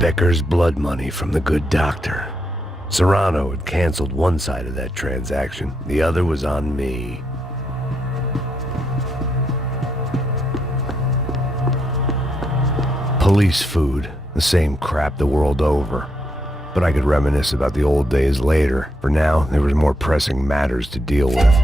Becker's blood money from the good doctor. Serrano had canceled one side of that transaction. The other was on me. Police food, the same crap the world over. But I could reminisce about the old days later. For now, there was more pressing matters to deal with.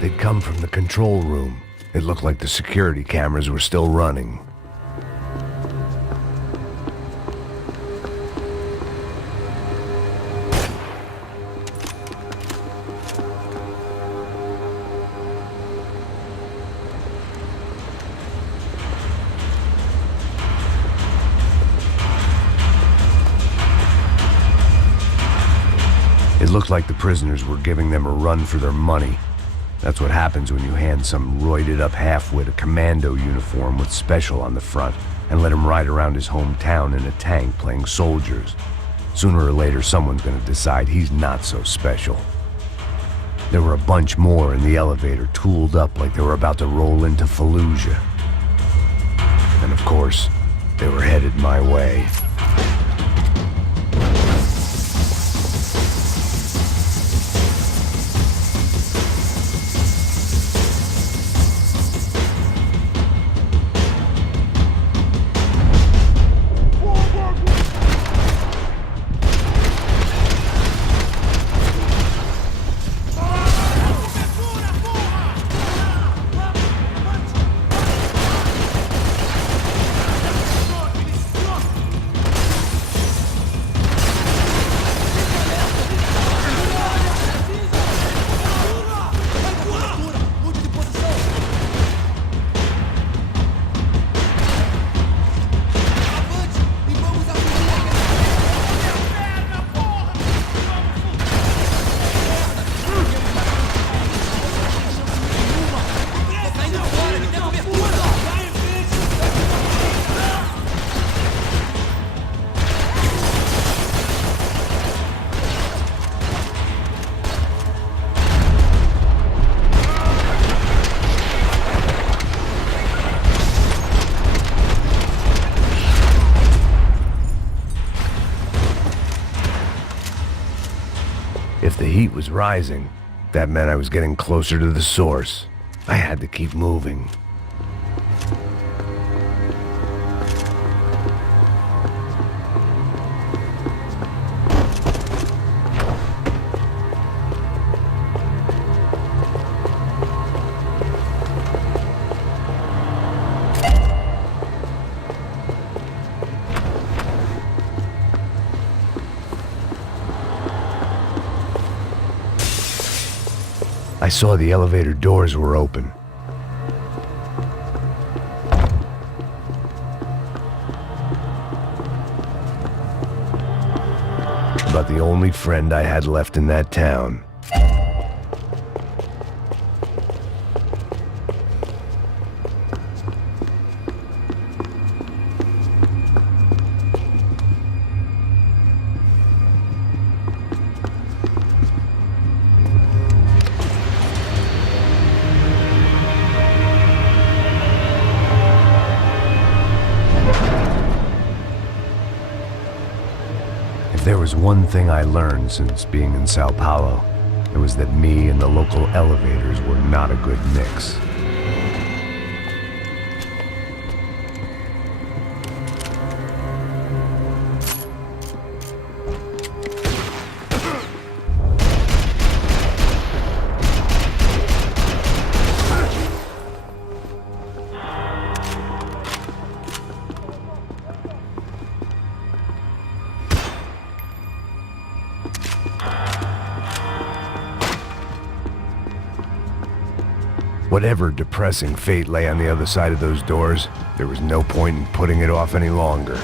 They'd come from the control room. It looked like the security cameras were still running. It looked like the prisoners were giving them a run for their money. That's what happens when you hand some roided-up halfwit a commando uniform with special on the front and let him ride around his hometown in a tank playing soldiers. Sooner or later, someone's gonna decide he's not so special. There were a bunch more in the elevator, tooled up like they were about to roll into Fallujah. And of course, they were headed my way. If the heat was rising, that meant I was getting closer to the source. I had to keep moving. I saw the elevator doors were open. About the only friend I had left in that town. If there was one thing I learned since being in Sao Paulo, it was that me and the local elevators were not a good mix. Whatever depressing fate lay on the other side of those doors, there was no point in putting it off any longer.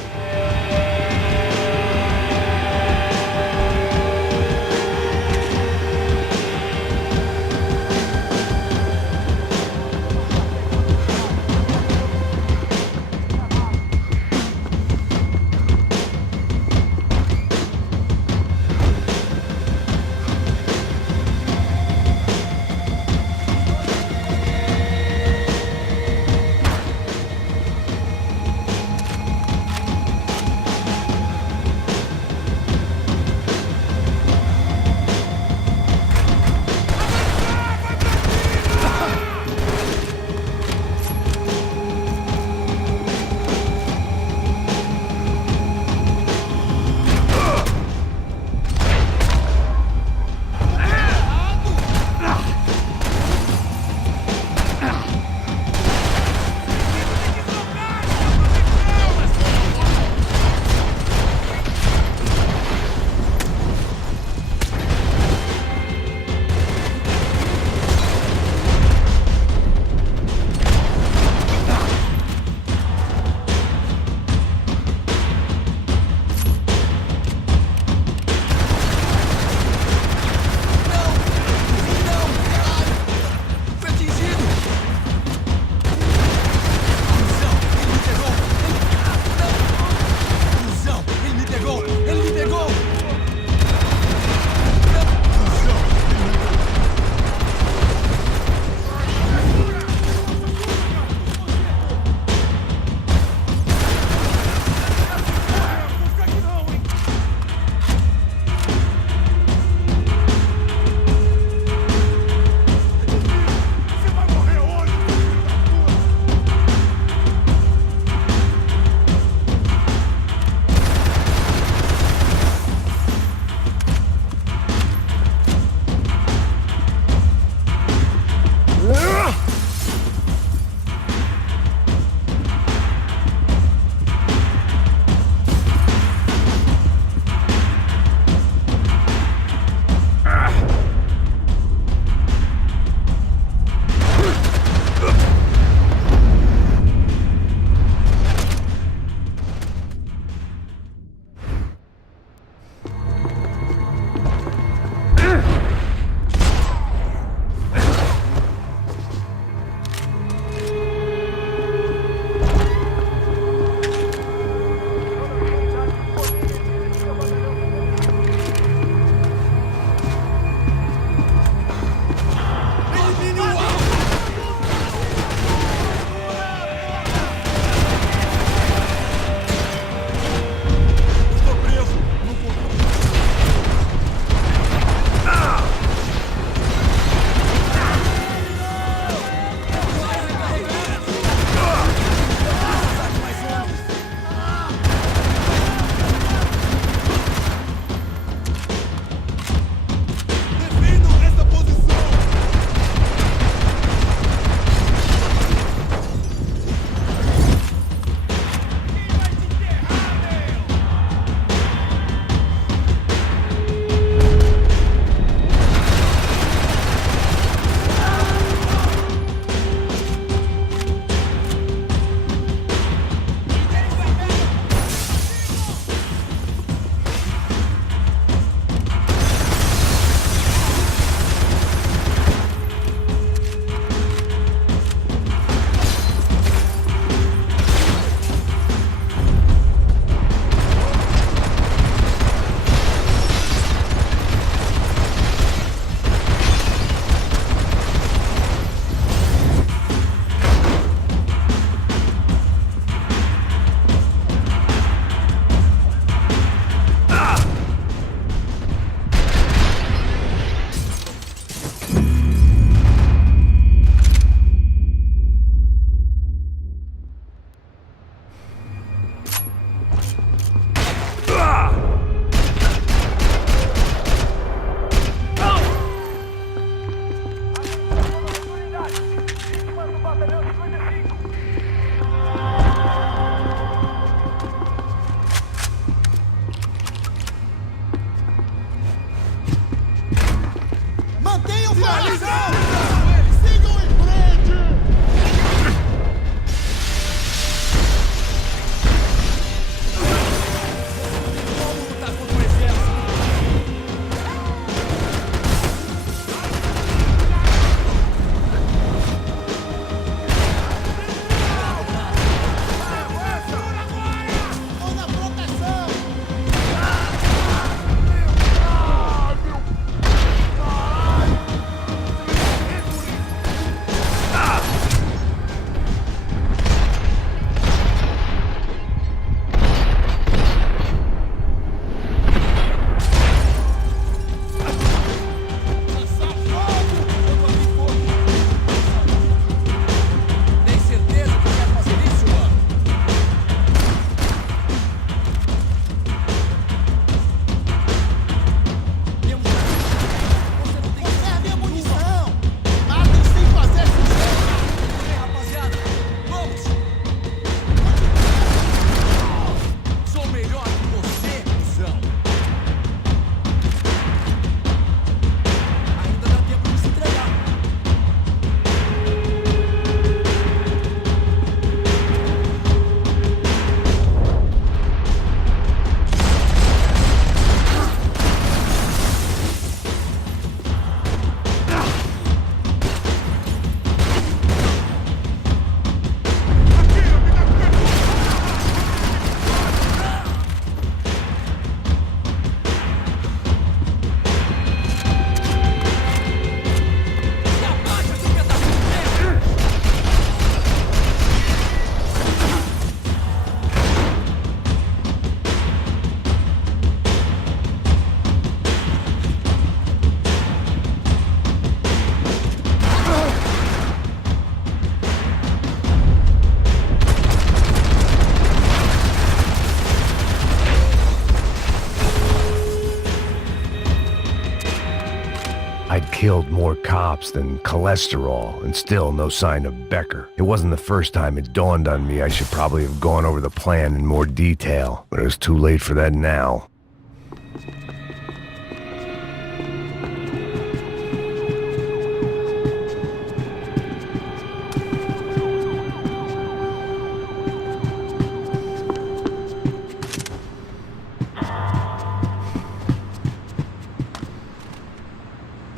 killed more cops than cholesterol, and still no sign of Becker. It wasn't the first time it dawned on me I should probably have gone over the plan in more detail, but it was too late for that now.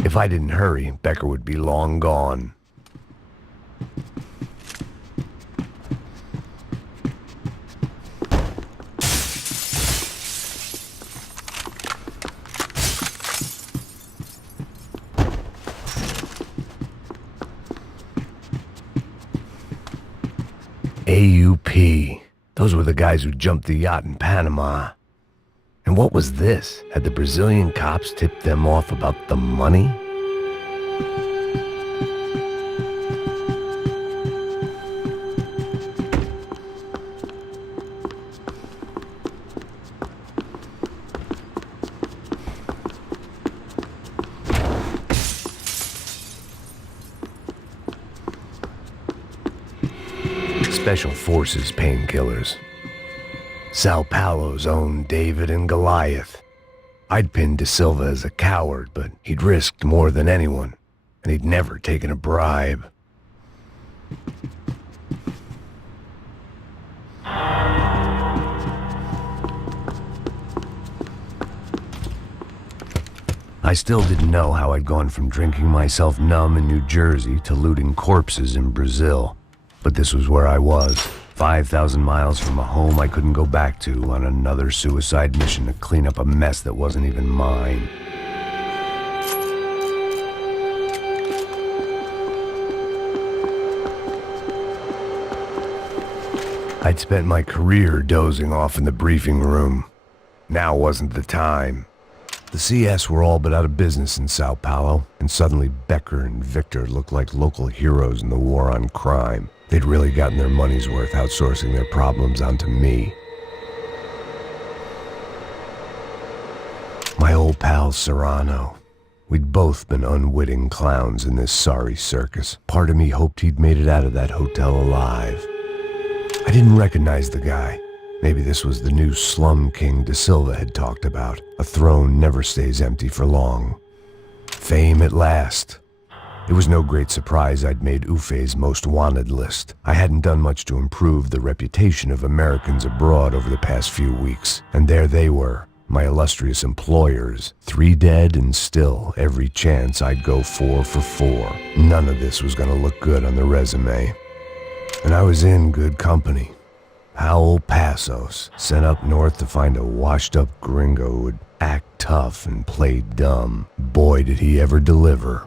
If I didn't hurry, Becker would be long gone. AUP. Those were the guys who jumped the yacht in Panama. And what was this? Had the Brazilian cops tipped them off about the money? Special Forces painkillers. Sao Paulo's own David and Goliath. I'd pinned De Silva as a coward, but he'd risked more than anyone, and he'd never taken a bribe. I still didn't know how I'd gone from drinking myself numb in New Jersey to looting corpses in Brazil. But this was where I was, 5,000 miles from a home I couldn't go back to, on another suicide mission to clean up a mess that wasn't even mine. I'd spent my career dozing off in the briefing room. Now wasn't the time. The CS were all but out of business in Sao Paulo, and suddenly Becker and Victor looked like local heroes in the war on crime. They'd really gotten their money's worth outsourcing their problems onto me. My old pal Serrano. We'd both been unwitting clowns in this sorry circus. Part of me hoped he'd made it out of that hotel alive. I didn't recognize the guy. Maybe this was the new slum king De Silva had talked about. A throne never stays empty for long. Fame at last. It was no great surprise I'd made Ufe's most wanted list. I hadn't done much to improve the reputation of Americans abroad over the past few weeks, and there they were, my illustrious employers, 3 dead and still every chance I'd go 4 for 4. None of this was going to look good on the resume. And I was in good company. Howell Passos, sent up north to find a washed-up gringo who would act tough and play dumb. Boy, did he ever deliver.